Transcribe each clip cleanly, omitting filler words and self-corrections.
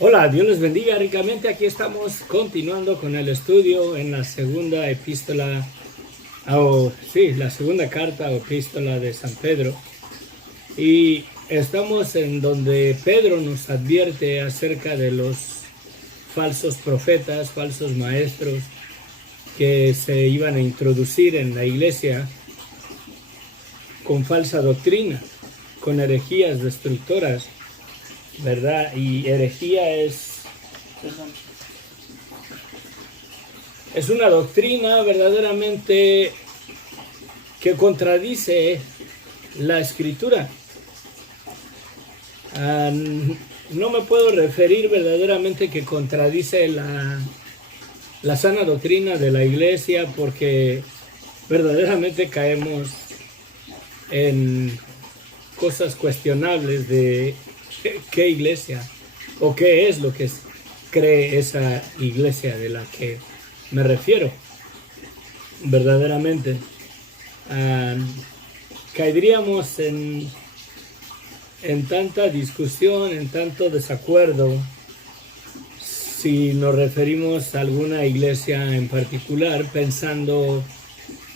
Hola, Dios les bendiga ricamente. Aquí estamos continuando con el estudio en la segunda epístola, la segunda carta o epístola de San Pedro. Y estamos en donde Pedro nos advierte acerca de los falsos profetas, falsos maestros que se iban a introducir en la iglesia con falsa doctrina, con herejías destructoras, ¿verdad? Y herejía es una doctrina verdaderamente que contradice la escritura. No me puedo referir verdaderamente que contradice la sana doctrina de la iglesia, porque verdaderamente caemos en cosas cuestionables de qué iglesia o qué es lo que cree esa iglesia de la que me refiero. Verdaderamente caeríamos en tanta discusión, en tanto desacuerdo, si nos referimos a alguna iglesia en particular, pensando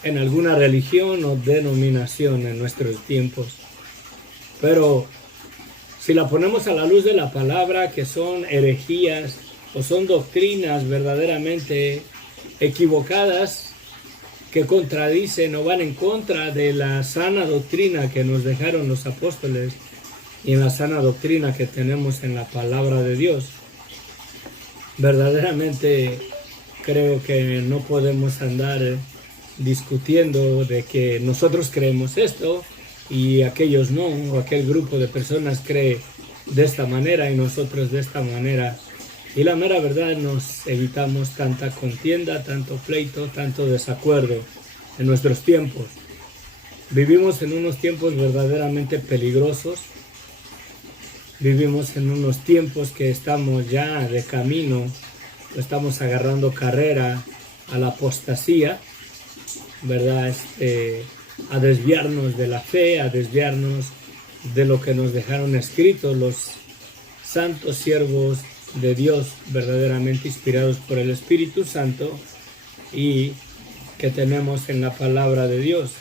en alguna religión o denominación en nuestros tiempos. Pero si la ponemos a la luz de la palabra, que son herejías o son doctrinas verdaderamente equivocadas, que contradicen o van en contra de la sana doctrina que nos dejaron los apóstoles y en la sana doctrina que tenemos en la palabra de Dios, verdaderamente creo que no podemos andar discutiendo de que nosotros creemos esto y aquellos no, o aquel grupo de personas cree de esta manera y nosotros de esta manera. Y la mera verdad, nos evitamos tanta contienda, tanto pleito, tanto desacuerdo en nuestros tiempos. Vivimos en unos tiempos verdaderamente peligrosos. Vivimos en unos tiempos que estamos ya de camino, estamos agarrando carrera a la apostasía, ¿verdad? A desviarnos de la fe, a desviarnos de lo que nos dejaron escritos los santos siervos de Dios, verdaderamente inspirados por el Espíritu Santo y que tenemos en la palabra de Dios.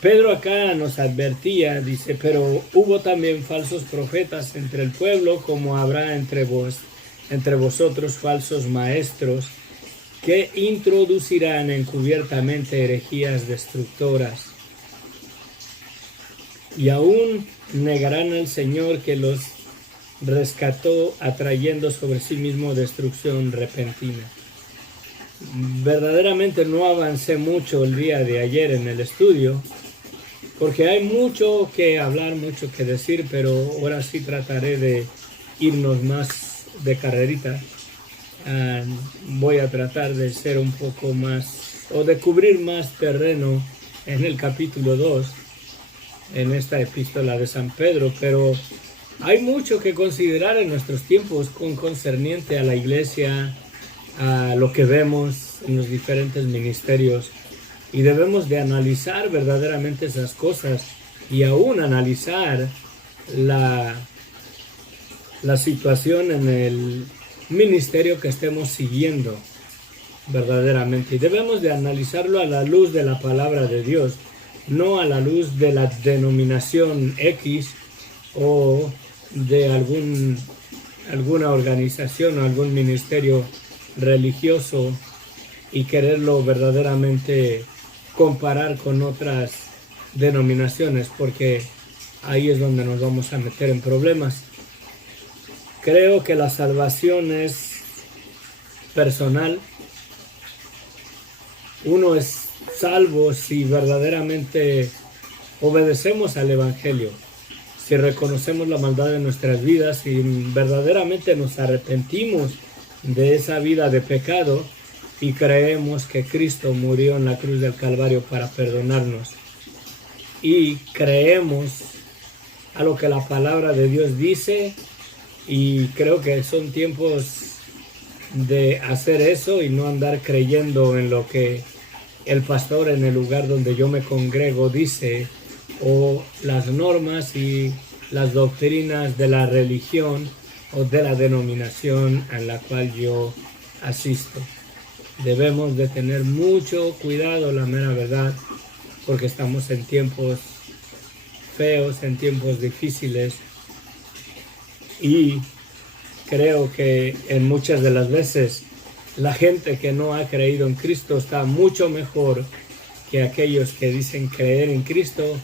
Pedro acá nos advertía, dice, pero hubo también falsos profetas entre el pueblo, como habrá entre vosotros falsos maestros, que introducirán encubiertamente herejías destructoras, y aún negarán al Señor que los rescató, atrayendo sobre sí mismo destrucción repentina. Verdaderamente no avancé mucho el día de ayer en el estudio, porque hay mucho que hablar, mucho que decir, pero ahora sí trataré de irnos más de carrerita. Voy a tratar de ser un poco más, o de cubrir más terreno en el capítulo 2, en esta epístola de San Pedro, pero hay mucho que considerar en nuestros tiempos concerniente a la iglesia, a lo que vemos en los diferentes ministerios, y debemos de analizar verdaderamente esas cosas y aún analizar la situación en el ministerio que estemos siguiendo verdaderamente, y debemos de analizarlo a la luz de la palabra de Dios, no a la luz de la denominación X o de alguna organización o algún ministerio religioso y quererlo verdaderamente comparar con otras denominaciones, porque ahí es donde nos vamos a meter en problemas. Creo que la salvación es personal. Uno es salvo si verdaderamente obedecemos al Evangelio, si reconocemos la maldad de nuestras vidas, si verdaderamente nos arrepentimos de esa vida de pecado y creemos que Cristo murió en la cruz del Calvario para perdonarnos, y creemos a lo que la palabra de Dios dice. Y creo que son tiempos de hacer eso y no andar creyendo en lo que el pastor en el lugar donde yo me congrego dice, o las normas y las doctrinas de la religión o de la denominación a la cual yo asisto. Debemos de tener mucho cuidado, la mera verdad, porque estamos en tiempos feos, en tiempos difíciles, y creo que en muchas de las veces la gente que no ha creído en Cristo está mucho mejor que aquellos que dicen creer en Cristo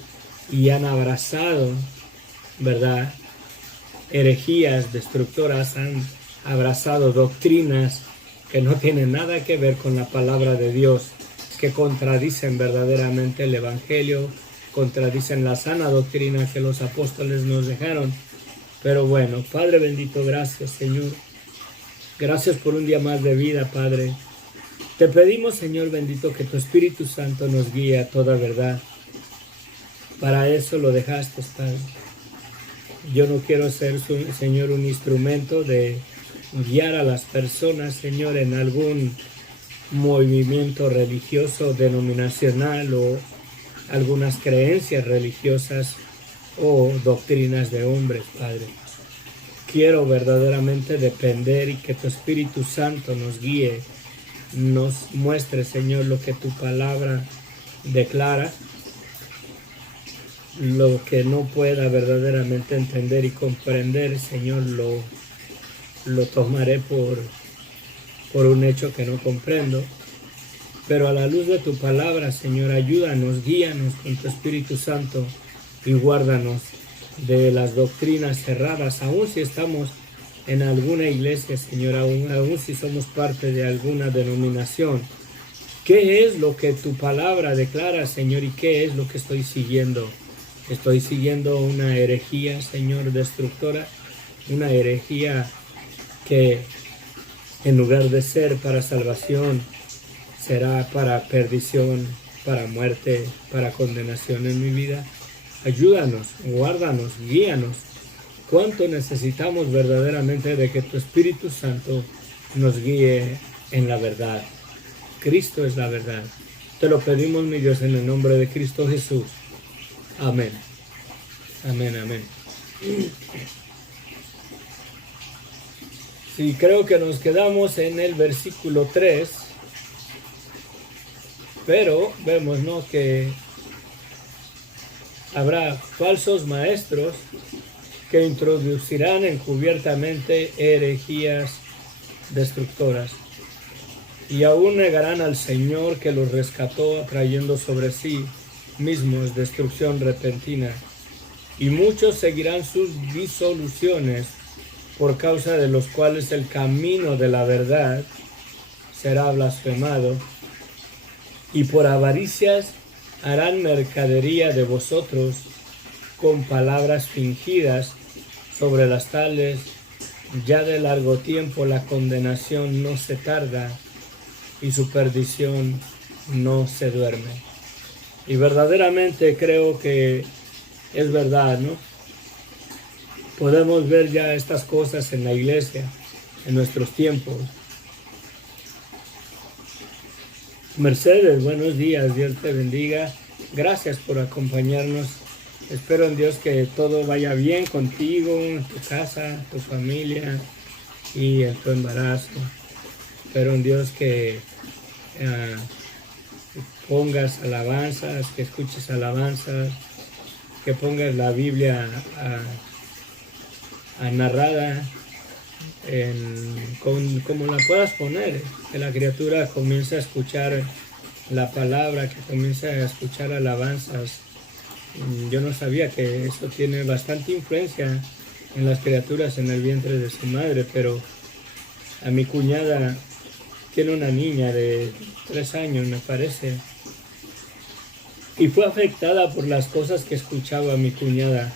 y han abrazado, ¿verdad?, herejías destructoras, han abrazado doctrinas que no tienen nada que ver con la palabra de Dios, que contradicen verdaderamente el Evangelio, contradicen la sana doctrina que los apóstoles nos dejaron. Pero bueno, Padre bendito, gracias, Señor. Gracias por un día más de vida, Padre. Te pedimos, Señor bendito, que tu Espíritu Santo nos guíe a toda verdad. Para eso lo dejaste, Padre. Yo no quiero ser, Señor, un instrumento de guiar a las personas, Señor, en algún movimiento religioso, denominacional o algunas creencias religiosas o doctrinas de hombres, Padre. Quiero verdaderamente depender y que tu Espíritu Santo nos guíe, nos muestre, Señor, lo que tu palabra declara, lo que no pueda verdaderamente entender y comprender, Señor, lo tomaré por un hecho que no comprendo. Pero a la luz de tu palabra, Señor, ayúdanos, guíanos con tu Espíritu Santo y guárdanos de las doctrinas cerradas, aun si estamos en alguna iglesia, Señor, aun si somos parte de alguna denominación. ¿Qué es lo que tu palabra declara, Señor, y qué es lo que estoy siguiendo? Estoy siguiendo una herejía, Señor, destructora, una herejía que en lugar de ser para salvación, será para perdición, para muerte, para condenación en mi vida. Ayúdanos, guárdanos, guíanos. Cuánto necesitamos verdaderamente de que tu Espíritu Santo nos guíe en la verdad. Cristo es la verdad. Te lo pedimos, mi Dios, en el nombre de Cristo Jesús. Amén. Amén, amén. Sí, creo que nos quedamos en el versículo 3. Pero vemos, ¿no?, que habrá falsos maestros que introducirán encubiertamente herejías destructoras y aún negarán al Señor que los rescató, trayendo sobre sí mismos destrucción repentina. Y muchos seguirán sus disoluciones, por causa de los cuales el camino de la verdad será blasfemado, y por avaricias harán mercadería de vosotros con palabras fingidas. Sobre las tales ya de largo tiempo la condenación no se tarda y su perdición no se duerme. Y verdaderamente creo que es verdad, ¿no? Podemos ver ya estas cosas en la iglesia, en nuestros tiempos. Mercedes, buenos días, Dios te bendiga. Gracias por acompañarnos. Espero en Dios que todo vaya bien contigo, en tu casa, tu familia y en tu embarazo. Espero en Dios que pongas alabanzas, que escuches alabanzas, que pongas la Biblia narrada como la puedas poner, que la criatura comience a escuchar la palabra, que comience a escuchar alabanzas. Yo no sabía que eso tiene bastante influencia en las criaturas en el vientre de su madre, pero a mi cuñada tiene una niña de 3 años, me parece, y fue afectada por las cosas que escuchaba mi cuñada.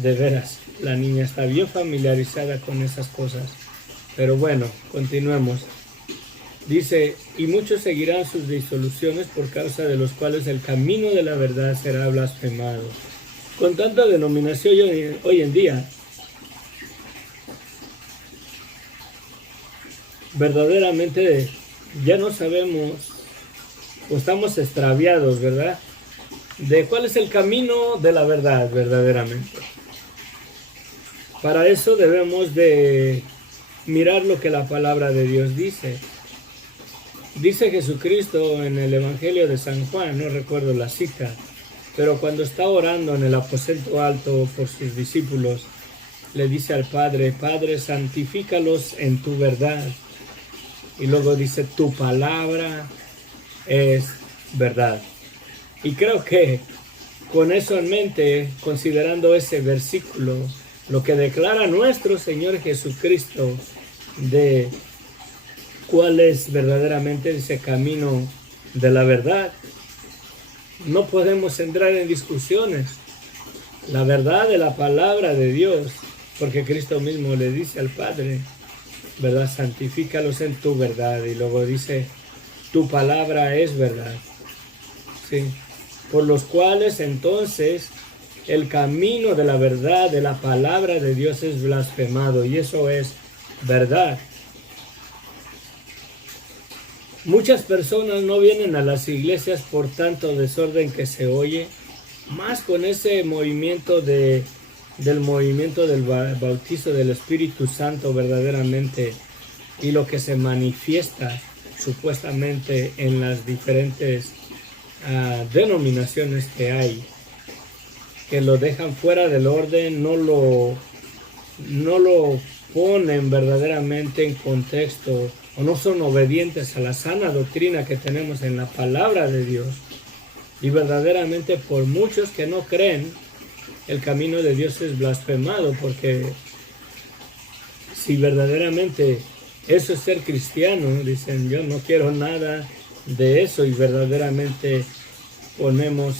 De veras, la niña está bien familiarizada con esas cosas. Pero bueno, continuemos. Dice, y muchos seguirán sus disoluciones, por causa de los cuales el camino de la verdad será blasfemado. Con tanta denominación hoy en día, verdaderamente ya no sabemos, o estamos extraviados, ¿verdad?, de cuál es el camino de la verdad verdaderamente. Para eso debemos de mirar lo que la palabra de Dios dice. Dice Jesucristo en el Evangelio de San Juan, no recuerdo la cita, pero cuando está orando en el aposento alto por sus discípulos, le dice al Padre, Padre, santifícalos en tu verdad. Y luego dice, tu palabra es verdad. Y creo que con eso en mente, considerando ese versículo, lo que declara nuestro Señor Jesucristo de cuál es verdaderamente ese camino de la verdad, no podemos entrar en discusiones. La verdad de la palabra de Dios, porque Cristo mismo le dice al Padre, ¿verdad? Santifícalos en tu verdad. Y luego dice, tu palabra es verdad. ¿Sí? Por los cuales entonces el camino de la verdad, de la palabra de Dios es blasfemado. Y eso es verdad. Muchas personas no vienen a las iglesias por tanto desorden que se oye, más con ese movimiento del bautizo del Espíritu Santo verdaderamente y lo que se manifiesta supuestamente en las diferentes denominaciones que hay, que lo dejan fuera del orden, no lo ponen verdaderamente en contexto o no son obedientes a la sana doctrina que tenemos en la palabra de Dios. Y verdaderamente por muchos que no creen, el camino de Dios es blasfemado, porque si verdaderamente eso es ser cristiano, dicen, yo no quiero nada de eso, y verdaderamente ponemos,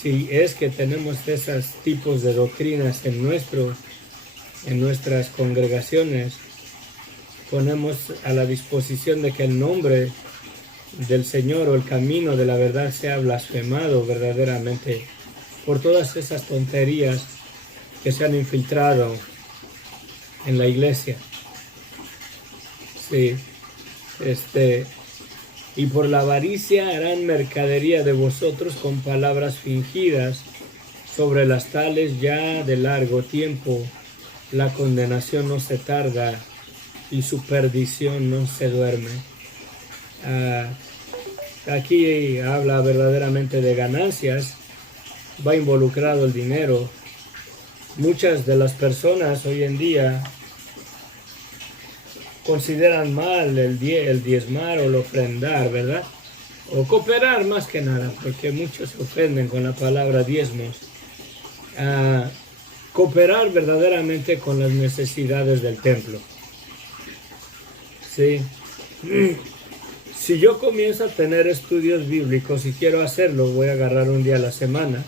si es que tenemos esos tipos de doctrinas en nuestras congregaciones, ponemos a la disposición de que el nombre del Señor o el camino de la verdad sea blasfemado verdaderamente por todas esas tonterías que se han infiltrado en la iglesia. Sí, y por la avaricia harán mercadería de vosotros con palabras fingidas, sobre las tales ya de largo tiempo la condenación no se tarda y su perdición no se duerme. Aquí habla verdaderamente de ganancias, va involucrado el dinero. Muchas de las personas hoy en día consideran mal el diezmar o el ofrendar, ¿verdad? O cooperar más que nada, porque muchos se ofenden con la palabra diezmos. Cooperar verdaderamente con las necesidades del templo. Sí. Si yo comienzo a tener estudios bíblicos y quiero hacerlo, voy a agarrar un día a la semana.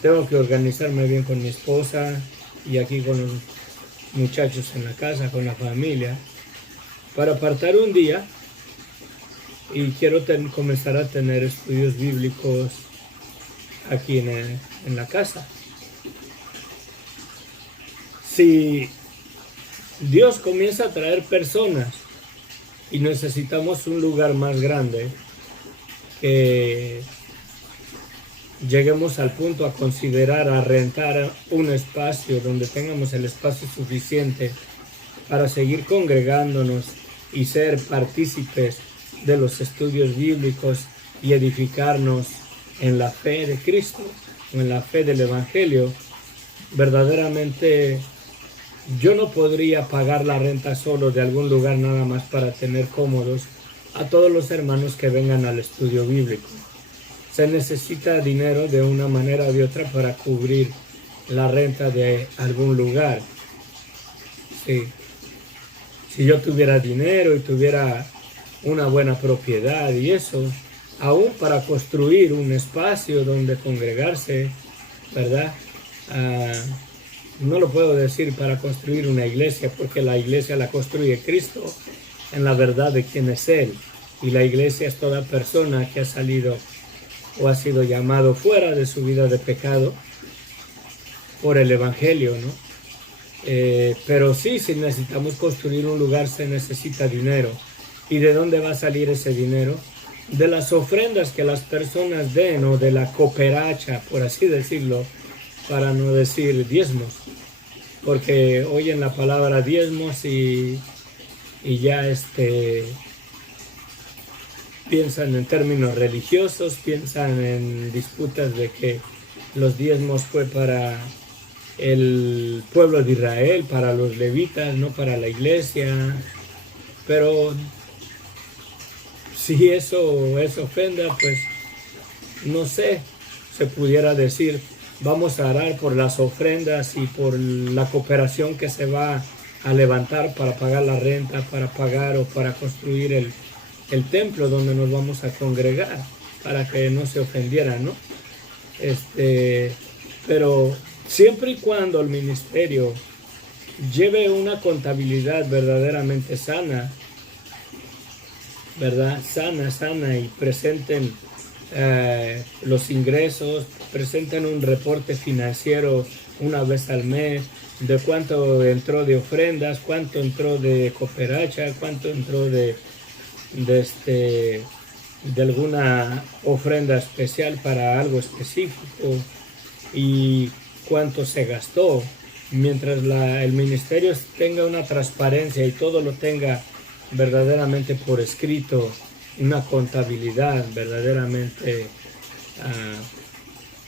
Tengo que organizarme bien con mi esposa y aquí con los muchachos en la casa, con la familia, para apartar un día, y quiero comenzar a tener estudios bíblicos aquí en la casa. Si Dios comienza a traer personas y necesitamos un lugar más grande, que lleguemos al punto a considerar a rentar un espacio donde tengamos el espacio suficiente para seguir congregándonos y ser partícipes de los estudios bíblicos y edificarnos en la fe de Cristo, en la fe del Evangelio, verdaderamente yo no podría pagar la renta solo de algún lugar nada más para tener cómodos a todos los hermanos que vengan al estudio bíblico. Se necesita dinero de una manera o de otra para cubrir la renta de algún lugar. Sí. Si yo tuviera dinero y tuviera una buena propiedad y eso, aún para construir un espacio donde congregarse, ¿verdad? No lo puedo decir para construir una iglesia, porque la iglesia la construye Cristo en la verdad de quién es Él. Y la iglesia es toda persona que ha salido o ha sido llamado fuera de su vida de pecado por el Evangelio, ¿no? Pero sí, si necesitamos construir un lugar, se necesita dinero. ¿Y de dónde va a salir ese dinero? De las ofrendas que las personas den, o de la cooperacha, por así decirlo, para no decir diezmos. porque oyen la palabra diezmos y ya piensan en términos religiosos, piensan en disputas de que los diezmos fue para el pueblo de Israel, para los levitas, no para la iglesia. Pero si eso es ofenda, pues no sé, se pudiera decir, vamos a orar por las ofrendas y por la cooperación que se va a levantar para pagar la renta, para pagar o para construir el templo donde nos vamos a congregar, para que no se ofendieran, ¿no? Pero siempre y cuando el ministerio lleve una contabilidad verdaderamente sana, ¿verdad? Sana y presenten los ingresos, presenten un reporte financiero una vez al mes de cuánto entró de ofrendas, cuánto entró de cooperacha, cuánto entró de alguna ofrenda especial para algo específico y cuánto se gastó. Mientras el ministerio tenga una transparencia y todo lo tenga verdaderamente por escrito, una contabilidad verdaderamente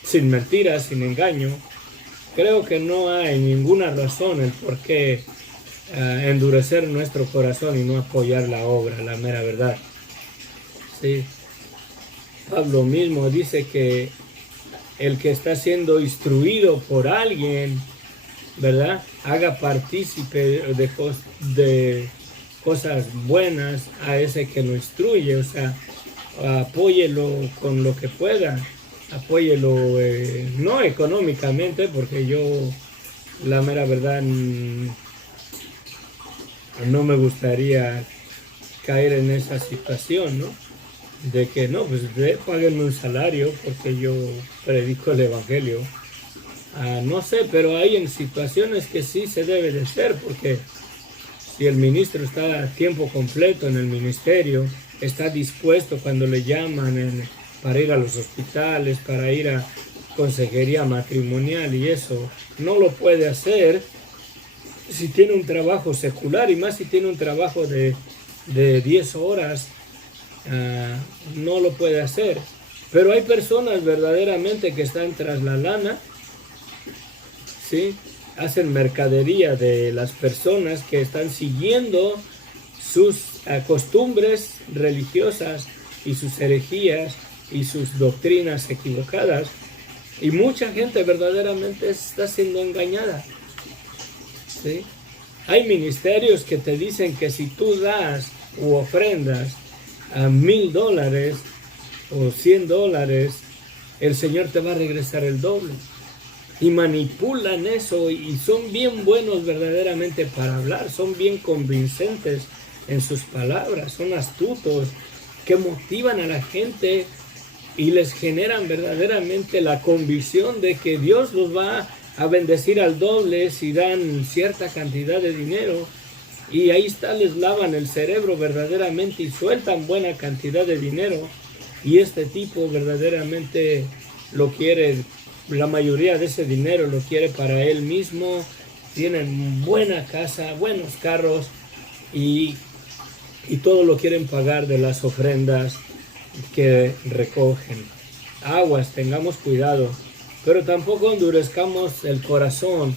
sin mentiras, sin engaño, creo que no hay ninguna razón el por qué endurecer nuestro corazón y no apoyar la obra, la mera verdad. ¿Sí? Pablo mismo dice que el que está siendo instruido por alguien, ¿verdad?, haga partícipe de cosas buenas a ese que lo instruye. O sea, apóyelo con lo que pueda, apóyelo no económicamente, porque yo la mera verdad no me gustaría caer en esa situación, ¿no? De que no, pues páguenme un salario porque yo predico el evangelio. No sé, pero hay en situaciones que sí se debe de ser, porque si el ministro está a tiempo completo en el ministerio, está dispuesto cuando le llaman para ir a los hospitales, para ir a consejería matrimonial y eso, no lo puede hacer si tiene un trabajo secular, y más si tiene un trabajo de 10 horas, no lo puede hacer. Pero hay personas verdaderamente que están tras la lana, ¿sí? Hacen mercadería de las personas que están siguiendo sus costumbres religiosas y sus herejías y sus doctrinas equivocadas, y mucha gente verdaderamente está siendo engañada, ¿sí? Hay ministerios que te dicen que si tú das u ofrendas a $1,000 o $100, el Señor te va a regresar el doble. Y manipulan eso y son bien buenos verdaderamente para hablar, son bien convincentes en sus palabras, son astutos, que motivan a la gente y les generan verdaderamente la convicción de que Dios los va a bendecir al doble si dan cierta cantidad de dinero. Y ahí está, les lavan el cerebro verdaderamente y sueltan buena cantidad de dinero. Y este tipo verdaderamente lo quiere, la mayoría de ese dinero lo quiere para él mismo. Tienen buena casa, buenos carros y todo lo quieren pagar de las ofrendas que recogen. Aguas, tengamos cuidado, pero tampoco endurezcamos el corazón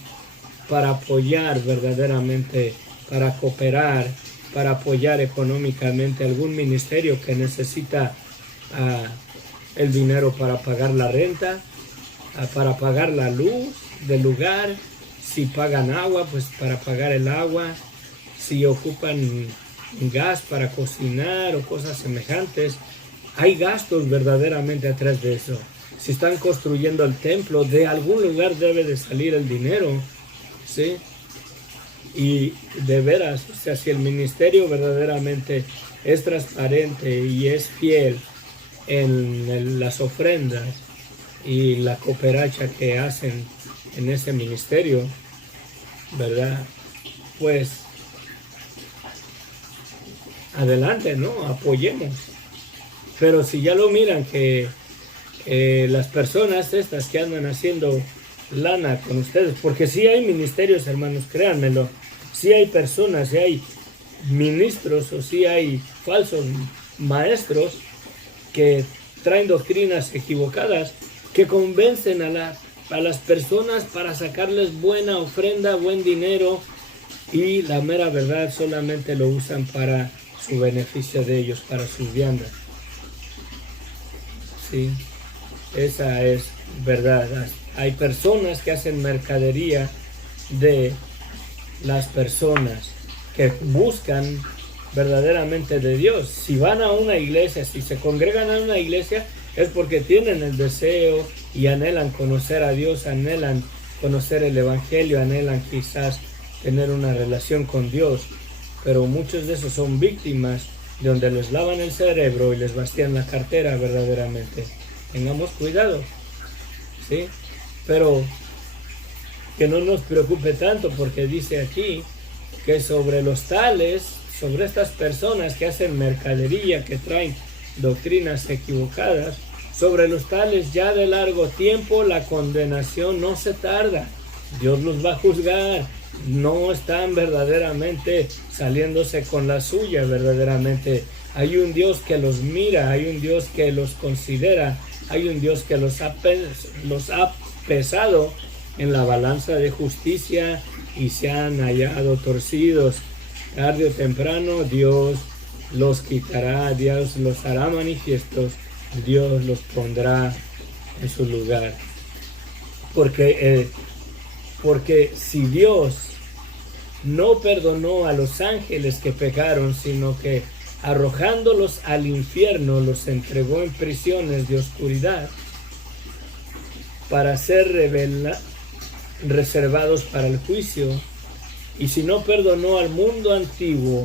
para apoyar verdaderamente, para cooperar, para apoyar económicamente algún ministerio que necesita el dinero para pagar la renta, para pagar la luz del lugar, si pagan agua, pues para pagar el agua, si ocupan gas para cocinar o cosas semejantes. Hay gastos verdaderamente atrás de eso. Si están construyendo el templo, de algún lugar debe de salir el dinero, ¿sí? Y de veras, o sea, si el ministerio verdaderamente es transparente y es fiel en las ofrendas y la cooperacha que hacen en ese ministerio, ¿verdad? Pues adelante, ¿no? Apoyemos. Pero si ya lo miran que las personas estas que andan haciendo lana con ustedes, porque sí hay ministerios, hermanos, créanmelo, sí hay personas, sí hay ministros o sí hay falsos maestros que traen doctrinas equivocadas, que convencen a las personas para sacarles buena ofrenda, buen dinero, y la mera verdad solamente lo usan para su beneficio de ellos, para sus viandas. Sí, esa es verdad. Hay personas que hacen mercadería de las personas que buscan verdaderamente de Dios. Si van a una iglesia, si se congregan a una iglesia, es porque tienen el deseo y anhelan conocer a Dios, anhelan conocer el Evangelio, anhelan quizás tener una relación con Dios. Pero muchos de esos son víctimas de donde les lavan el cerebro y les vacían la cartera verdaderamente. Tengamos cuidado, ¿sí? Pero que no nos preocupe tanto, porque dice aquí que sobre los tales, sobre estas personas que hacen mercadería, que traen doctrinas equivocadas, sobre los tales ya de largo tiempo la condenación no se tarda. Dios los va a juzgar. No están verdaderamente saliéndose con la suya, verdaderamente. Hay un Dios que los mira, hay un Dios que los considera, hay un Dios que los ha pesado en la balanza de justicia y se han hallado torcidos. Tarde o temprano Dios los quitará, Dios los hará manifiestos, Dios los pondrá en su lugar. Porque si Dios no perdonó a los ángeles que pecaron, sino que arrojándolos al infierno los entregó en prisiones de oscuridad para ser reservados para el juicio, y si no perdonó al mundo antiguo,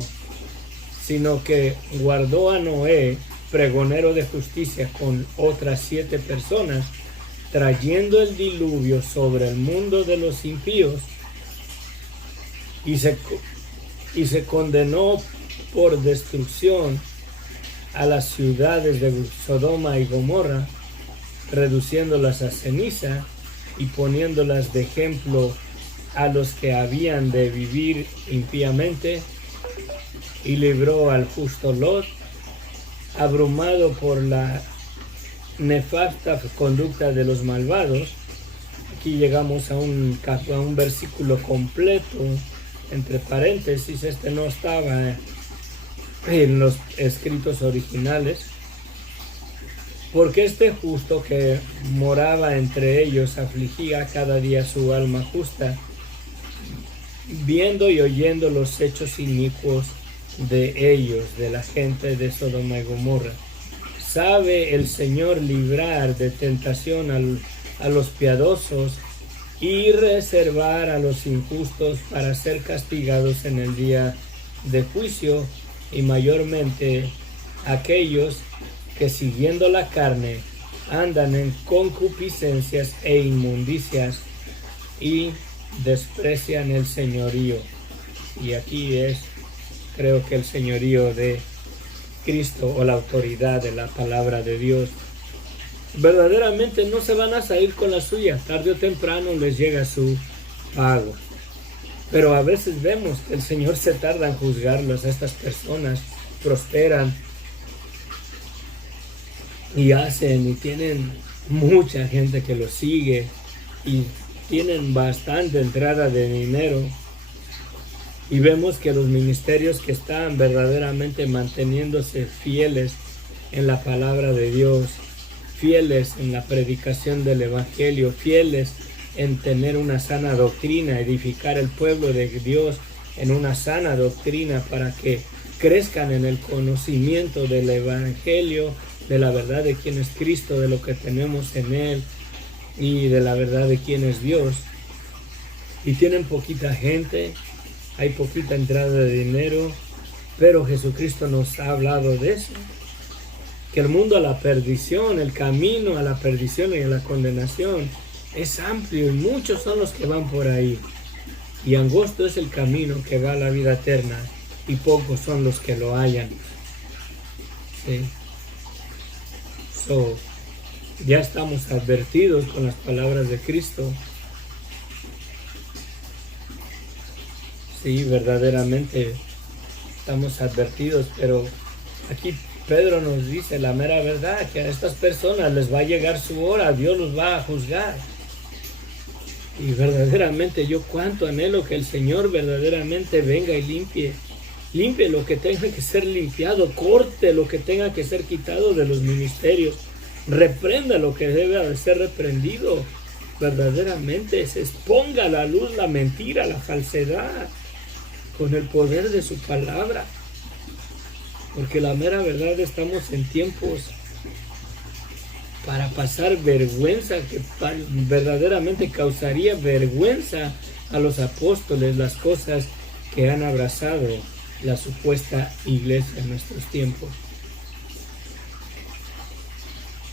sino que guardó a Noé, pregonero de justicia, con otras 7 personas, trayendo el diluvio sobre el mundo de los impíos, y se condenó por destrucción a las ciudades de Sodoma y Gomorra, reduciéndolas a ceniza y poniéndolas de ejemplo a los que habían de vivir impíamente, y libró al justo Lot, abrumado por la nefasta conducta de los malvados. Aquí llegamos a un versículo completo, entre paréntesis, este no estaba en los escritos originales. Porque este justo que moraba entre ellos afligía cada día su alma justa, viendo y oyendo los hechos inicuos de ellos, de la gente de Sodoma y Gomorra. Sabe el Señor librar de tentación a los piadosos y reservar a los injustos para ser castigados en el día de juicio, y mayormente aquellos que siguiendo la carne andan en concupiscencias e inmundicias y desprecian el señorío. Y aquí creo que el señorío de Cristo, o la autoridad de la palabra de Dios. Verdaderamente no se van a salir con la suya, tarde o temprano les llega su pago. Pero a veces vemos que el Señor se tarda en juzgarlos. A estas personas prosperan y hacen, y tienen mucha gente que los sigue, y tienen bastante entrada de dinero, y vemos que los ministerios que están verdaderamente manteniéndose fieles en la palabra de Dios, fieles en la predicación del Evangelio, fieles en tener una sana doctrina, edificar el pueblo de Dios en una sana doctrina para que crezcan en el conocimiento del Evangelio, de la verdad de quién es Cristo, de lo que tenemos en Él y de la verdad de quién es Dios. Y tienen poquita gente, hay poquita entrada de dinero, pero Jesucristo nos ha hablado de eso, que el mundo a la perdición, el camino a la perdición y a la condenación es amplio, y muchos son los que van por ahí, y angosto es el camino que va a la vida eterna, y pocos son los que lo hallan. ¿Sí? Ya estamos advertidos con las palabras de Cristo, Sí, verdaderamente estamos advertidos, pero aquí Pedro nos dice la mera verdad, que a estas personas les va a llegar su hora, Dios los va a juzgar. Y verdaderamente yo cuánto anhelo que el Señor verdaderamente venga y limpie lo que tenga que ser limpiado, corte lo que tenga que ser quitado de los ministerios, reprenda lo que debe de ser reprendido, verdaderamente se exponga a la luz la mentira, la falsedad, con el poder de su palabra, porque la mera verdad estamos en tiempos para pasar vergüenza, que verdaderamente causaría vergüenza a los apóstoles las cosas que han abrazado la supuesta iglesia en nuestros tiempos.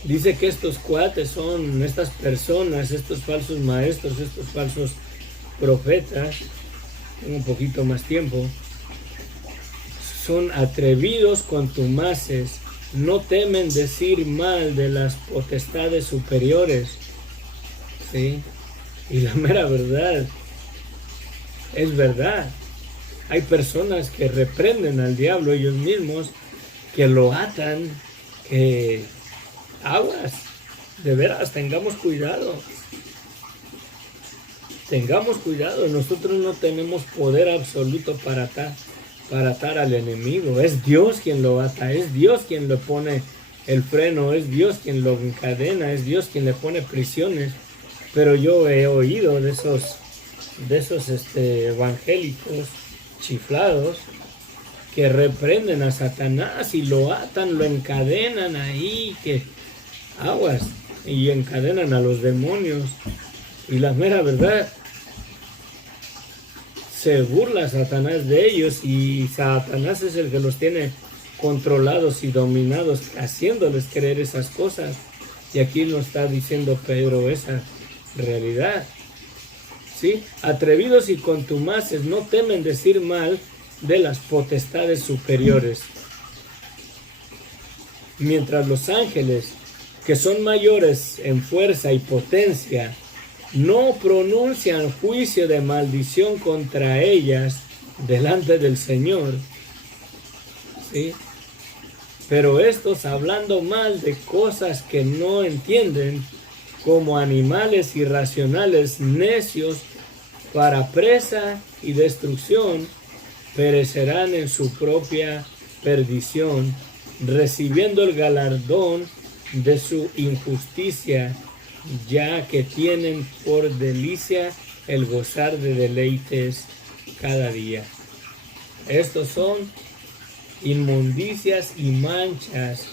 Dice que estos cuates son estas personas, estos falsos maestros, estos falsos profetas, un poquito más tiempo, son atrevidos, contumaces, no temen decir mal de las potestades superiores, ¿sí? Y la mera verdad, es verdad. Hay personas que reprenden al diablo ellos mismos, que lo atan, que aguas, de veras, tengamos cuidado. Tengamos cuidado, nosotros no tenemos poder absoluto para atar al enemigo. Es Dios quien lo ata, es Dios quien le pone el freno, es Dios quien lo encadena, es Dios quien le pone prisiones. Pero yo he oído de esos evangélicos chiflados que reprenden a Satanás y lo atan, lo encadenan ahí, que aguas, y encadenan a los demonios. Y la mera verdad, se burla Satanás de ellos, y Satanás es el que los tiene controlados y dominados, haciéndoles creer esas cosas. Y aquí nos está diciendo Pedro esa realidad. ¿Sí? Atrevidos y contumaces, no temen decir mal de las potestades superiores. Mientras los ángeles, que son mayores en fuerza y potencia, no pronuncian juicio de maldición contra ellas delante del Señor, ¿sí? Pero estos, hablando mal de cosas que no entienden, como animales irracionales necios, para presa y destrucción, perecerán en su propia perdición, recibiendo el galardón de su injusticia, ya que tienen por delicia el gozar de deleites cada día. Estos son inmundicias y manchas,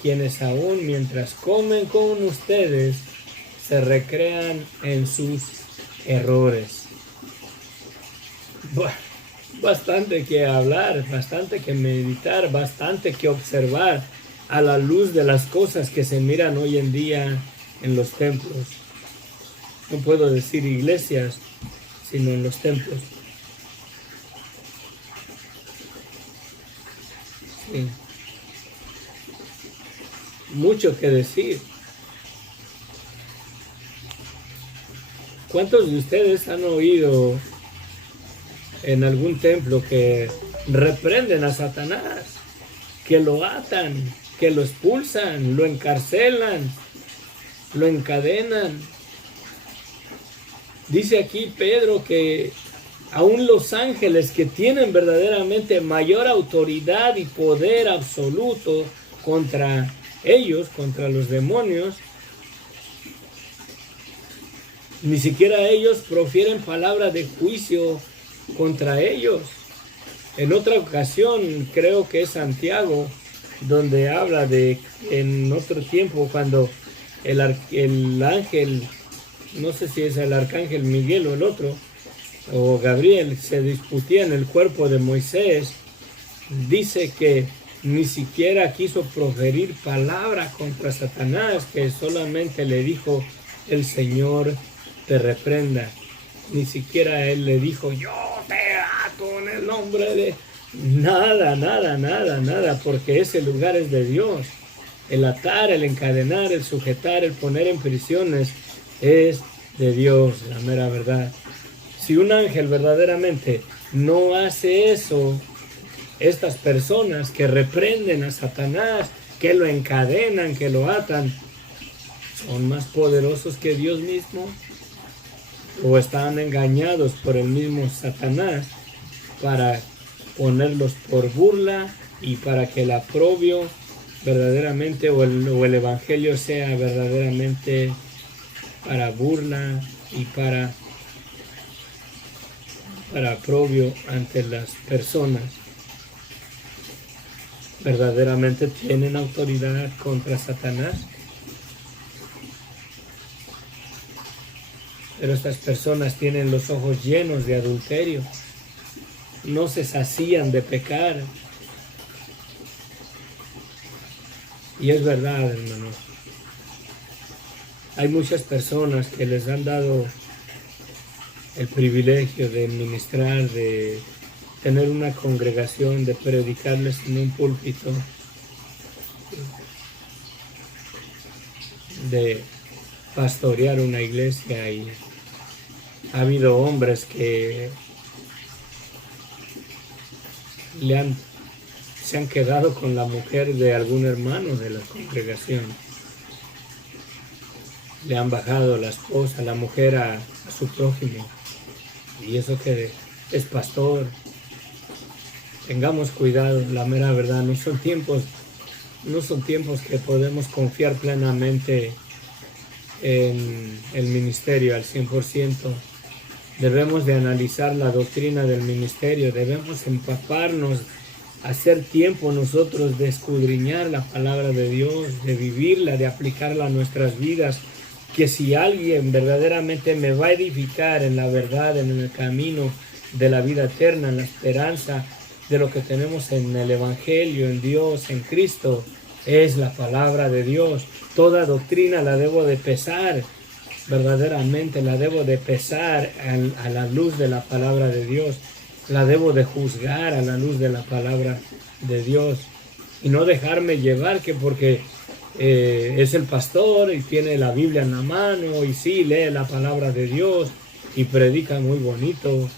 quienes aún mientras comen con ustedes se recrean en sus errores. Bastante que hablar, bastante que meditar, bastante que observar a la luz de las cosas que se miran hoy en día en los templos. No puedo decir iglesias, sino en los templos. Sí. Mucho que decir. ¿Cuántos de ustedes han oído en algún templo que reprenden a Satanás, que lo atan, que lo expulsan, lo encarcelan, lo encadenan? Dice aquí Pedro que aún los ángeles, que tienen verdaderamente mayor autoridad y poder absoluto contra ellos, contra los demonios, ni siquiera ellos profieren palabra de juicio contra ellos. En otra ocasión, creo que es Santiago, donde habla de, en otro tiempo, cuando el ángel, no sé si es el arcángel Miguel o el otro, o Gabriel, se discutía en el cuerpo de Moisés, dice que ni siquiera quiso proferir palabra contra Satanás, que solamente le dijo: el Señor te reprenda. Ni siquiera él le dijo: yo te ato en el nombre de... Nada, porque ese lugar es de Dios. El atar, el encadenar, el sujetar, el poner en prisiones es de Dios, la mera verdad. Si un ángel verdaderamente no hace eso, estas personas que reprenden a Satanás, que lo encadenan, que lo atan, ¿son más poderosos que Dios mismo? ¿O están engañados por el mismo Satanás para ponerlos por burla y para que el aprobio verdaderamente o el evangelio sea verdaderamente para burla y para aprobio ante las personas? ¿Verdaderamente tienen autoridad contra Satanás? Pero estas personas tienen los ojos llenos de adulterio, no se sacían de pecar. Y es verdad, hermanos, hay muchas personas que les han dado el privilegio de ministrar, de tener una congregación, de predicarles en un púlpito, de pastorear una iglesia, y ha habido hombres que se han quedado con la mujer de algún hermano de la congregación. Le han bajado la esposa, la mujer a su prójimo. Y eso que es pastor. Tengamos cuidado, la mera verdad, no son tiempos que podemos confiar plenamente en el ministerio al 100%. Debemos de analizar la doctrina del ministerio, debemos empaparnos, hacer tiempo nosotros de escudriñar la palabra de Dios, de vivirla, de aplicarla a nuestras vidas. Que si alguien verdaderamente me va a edificar en la verdad, en el camino de la vida eterna, en la esperanza de lo que tenemos en el Evangelio, en Dios, en Cristo, es la palabra de Dios. Toda doctrina la debo de pesar, verdaderamente la debo de pesar a la luz de la palabra de Dios. La debo de juzgar a la luz de la palabra de Dios. Y no dejarme llevar que porque es el pastor y tiene la Biblia en la mano y sí, lee la palabra de Dios y predica muy bonito,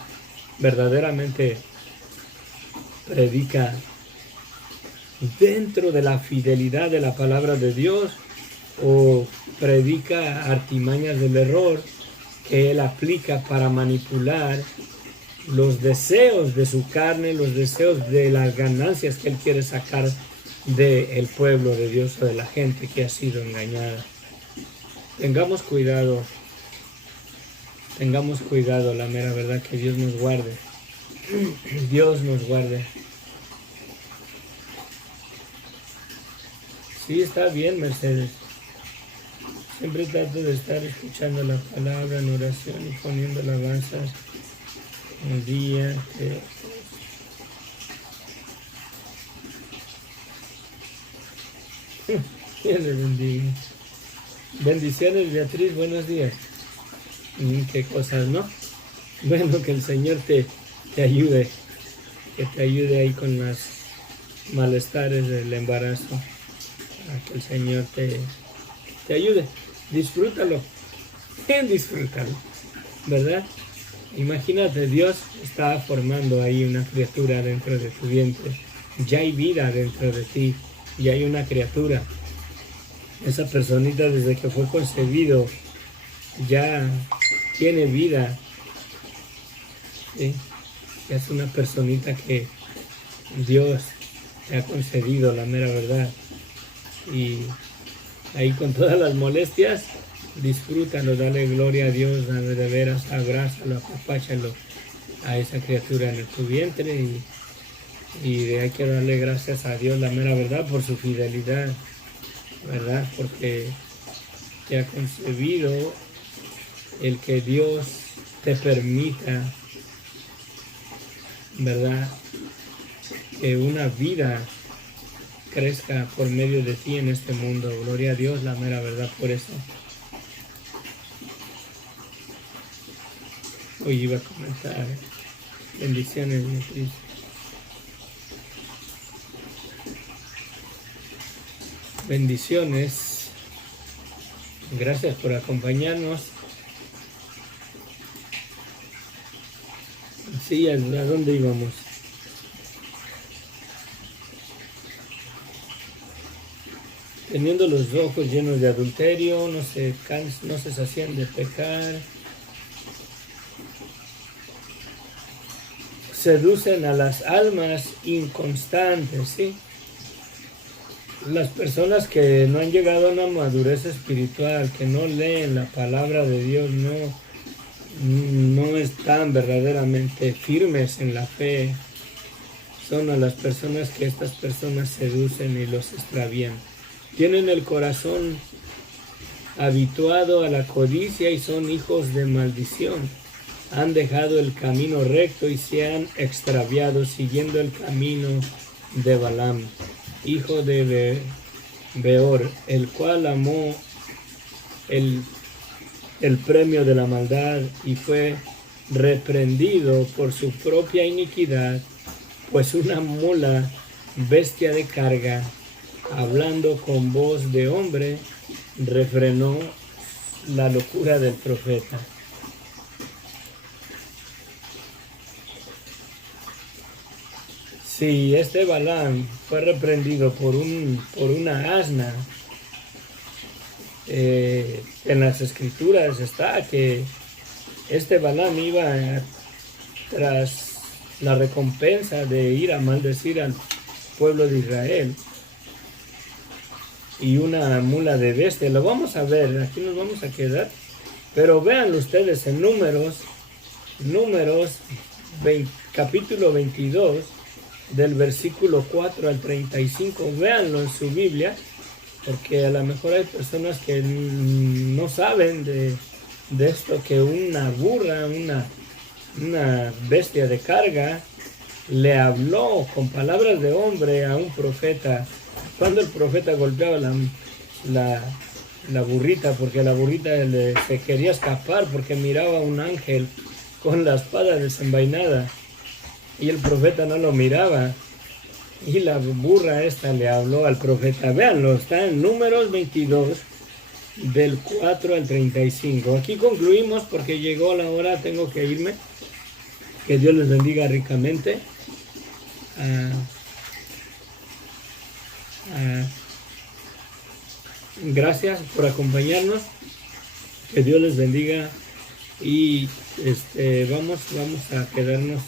verdaderamente predica dentro de la fidelidad de la palabra de Dios, o predica artimañas del error que él aplica para manipular los deseos de su carne, los deseos de las ganancias que él quiere sacar del pueblo de Dios o de la gente que ha sido engañada. Tengamos cuidado, la mera verdad, que Dios nos guarde. Dios nos guarde. Sí, está bien, Mercedes. Siempre trato de estar escuchando la palabra en oración y poniendo alabanzas el día que... Dios le bendiga. Bendiciones, Beatriz, buenos días. Qué cosas, ¿no? Bueno, que el Señor te ayude, que te ayude ahí con los malestares del embarazo, que el Señor te ayude. Disfrútalo, disfrútalo, ¿verdad? Imagínate, Dios está formando ahí una criatura dentro de tu vientre, ya hay vida dentro de ti, ya hay una criatura. Esa personita desde que fue concebido ya tiene vida, ¿sí? Ya es una personita que Dios te ha concedido, la mera verdad. Y ahí con todas las molestias, disfrútalo, dale gloria a Dios, dale de veras, abrázalo, apapáchalo a esa criatura en tu vientre, y hay que darle gracias a Dios, la mera verdad, por su fidelidad, ¿verdad? Porque te ha concebido el que Dios te permita, ¿verdad?, que una vida crezca por medio de ti en este mundo. Gloria a Dios, la mera verdad, por eso. Hoy iba a comentar bendiciones de Cristo. Bendiciones. Gracias por acompañarnos. Sí, ¿a dónde íbamos? Teniendo los ojos llenos de adulterio, no se sacían de pecar, seducen a las almas inconstantes, ¿sí? Las personas que no han llegado a una madurez espiritual, que no leen la palabra de Dios, no están verdaderamente firmes en la fe, son a las personas que estas personas seducen y los extravían. Tienen el corazón habituado a la codicia y son hijos de maldición. Han dejado el camino recto y se han extraviado siguiendo el camino de Balaam, hijo de Beor, el cual amó el premio de la maldad y fue reprendido por su propia iniquidad, pues una mula, bestia de carga, hablando con voz de hombre, refrenó la locura del profeta. Si este Balaam fue reprendido por una asna, en las escrituras está que este Balaam iba tras la recompensa de ir a maldecir al pueblo de Israel, y una mula de bestia. Lo vamos a ver, aquí nos vamos a quedar, pero véanlo ustedes en Números capítulo 22, del versículo 4 al 35, véanlo en su Biblia, porque a lo mejor hay personas que no saben de esto, que una burra, una bestia de carga, le habló con palabras de hombre a un profeta, cuando el profeta golpeaba la burrita, porque la burrita se quería escapar porque miraba a un ángel con la espada desenvainada, y el profeta no lo miraba, y la burra esta le habló al profeta. Véanlo, está en Números 22, del 4 al 35. Aquí concluimos porque llegó la hora, tengo que irme. Que Dios les bendiga ricamente. Gracias por acompañarnos. Que Dios les bendiga. Y vamos a quedarnos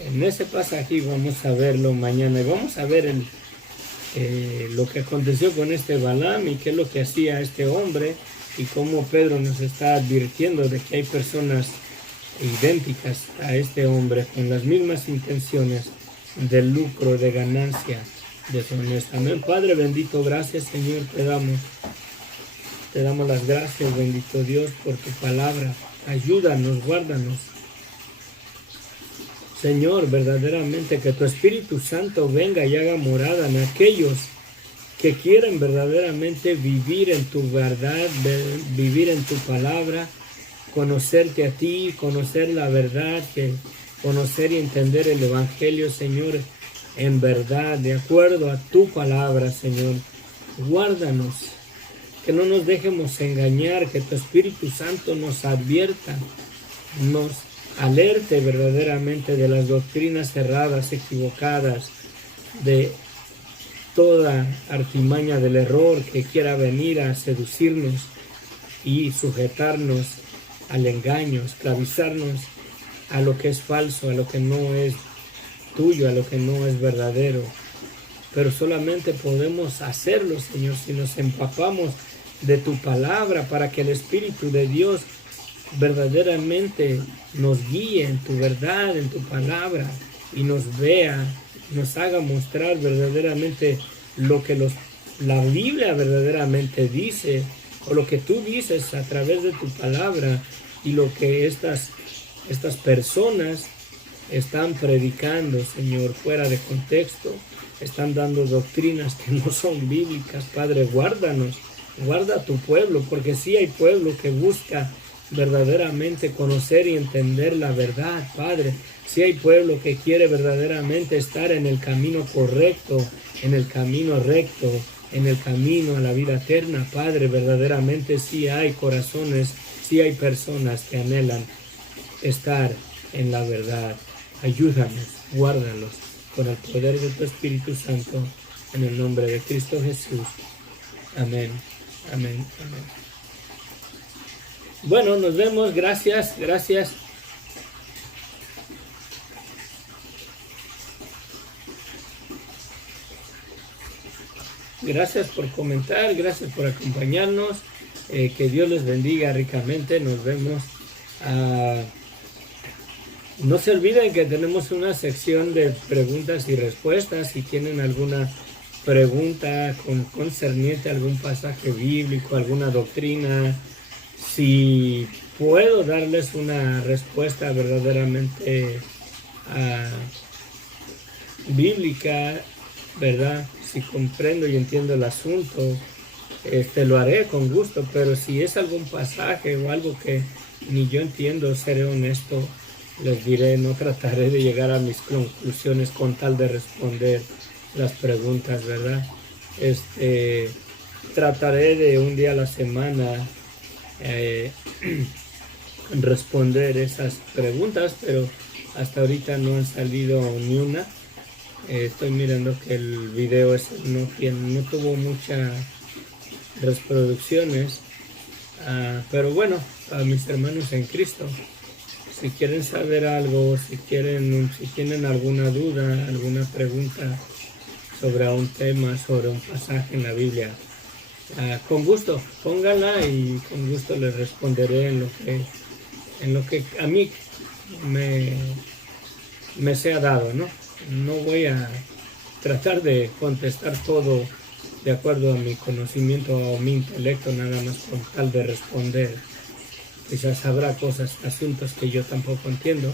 en ese pasaje y vamos a verlo mañana. Y vamos a ver lo que aconteció con este Balaam y qué es lo que hacía este hombre, y cómo Pedro nos está advirtiendo de que hay personas idénticas a este hombre con las mismas intenciones de lucro, de ganancia deshonesta. Amén. Padre bendito, gracias Señor, te damos las gracias, bendito Dios, por tu palabra. Ayúdanos, guárdanos. Señor, verdaderamente que tu Espíritu Santo venga y haga morada en aquellos que quieren verdaderamente vivir en tu verdad, vivir en tu palabra, conocerte a ti, conocer la verdad, conocer y entender el Evangelio, Señor, en verdad, de acuerdo a tu palabra, Señor. Guárdanos, que no nos dejemos engañar, que tu Espíritu Santo nos advierta, nos alerte verdaderamente de las doctrinas erradas, equivocadas, de toda artimaña del error que quiera venir a seducirnos y sujetarnos al engaño, esclavizarnos a lo que es falso, a lo que no es tuyo, a lo que no es verdadero. Pero solamente podemos hacerlo, Señor, si nos empapamos de tu palabra, para que el Espíritu de Dios verdaderamente nos guíe en tu verdad, en tu palabra, y nos vea, nos haga mostrar verdaderamente lo que la Biblia verdaderamente dice, o lo que tú dices a través de tu palabra, y lo que estas personas están predicando, Señor, fuera de contexto, están dando doctrinas que no son bíblicas. Padre, guárdanos, guarda a tu pueblo, porque sí hay pueblo que busca verdaderamente conocer y entender la verdad, Padre. Si hay pueblo que quiere verdaderamente estar en el camino correcto, en el camino recto, en el camino a la vida eterna, Padre, verdaderamente sí hay corazones, sí hay personas que anhelan estar en la verdad. Ayúdanos, guárdalos con el poder de tu Espíritu Santo, en el nombre de Cristo Jesús. Amén, amén, amén. Bueno, nos vemos. Gracias, gracias. Gracias por comentar, gracias por acompañarnos. Que Dios les bendiga ricamente. Nos vemos. No se olviden que tenemos una sección de preguntas y respuestas. Si tienen alguna pregunta concerniente a algún pasaje bíblico, alguna doctrina, si puedo darles una respuesta verdaderamente bíblica, ¿verdad? Si comprendo y entiendo el asunto, lo haré con gusto, pero si es algún pasaje o algo que ni yo entiendo, seré honesto, les diré, no trataré de llegar a mis conclusiones con tal de responder las preguntas, ¿verdad? Trataré de un día a la semana responder esas preguntas, pero hasta ahorita no han salido ni una. Estoy mirando que el video no tuvo muchas reproducciones, pero bueno, a mis hermanos en Cristo, si quieren saber algo, si tienen alguna duda, alguna pregunta sobre un tema, sobre un pasaje en la Biblia, con gusto, pónganla y con gusto les responderé en lo que a mí me sea dado, ¿no? No voy a tratar de contestar todo de acuerdo a mi conocimiento o mi intelecto, nada más con tal de responder. Quizás habrá asuntos que yo tampoco entiendo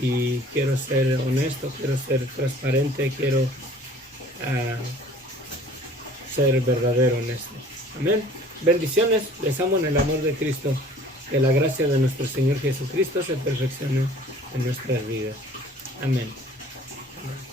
y quiero ser honesto, quiero ser transparente, quiero ser verdadero, honesto. Amén. Bendiciones, les amo en el amor de Cristo. Que la gracia de nuestro Señor Jesucristo se perfeccione en nuestras vidas. Amén. Amén.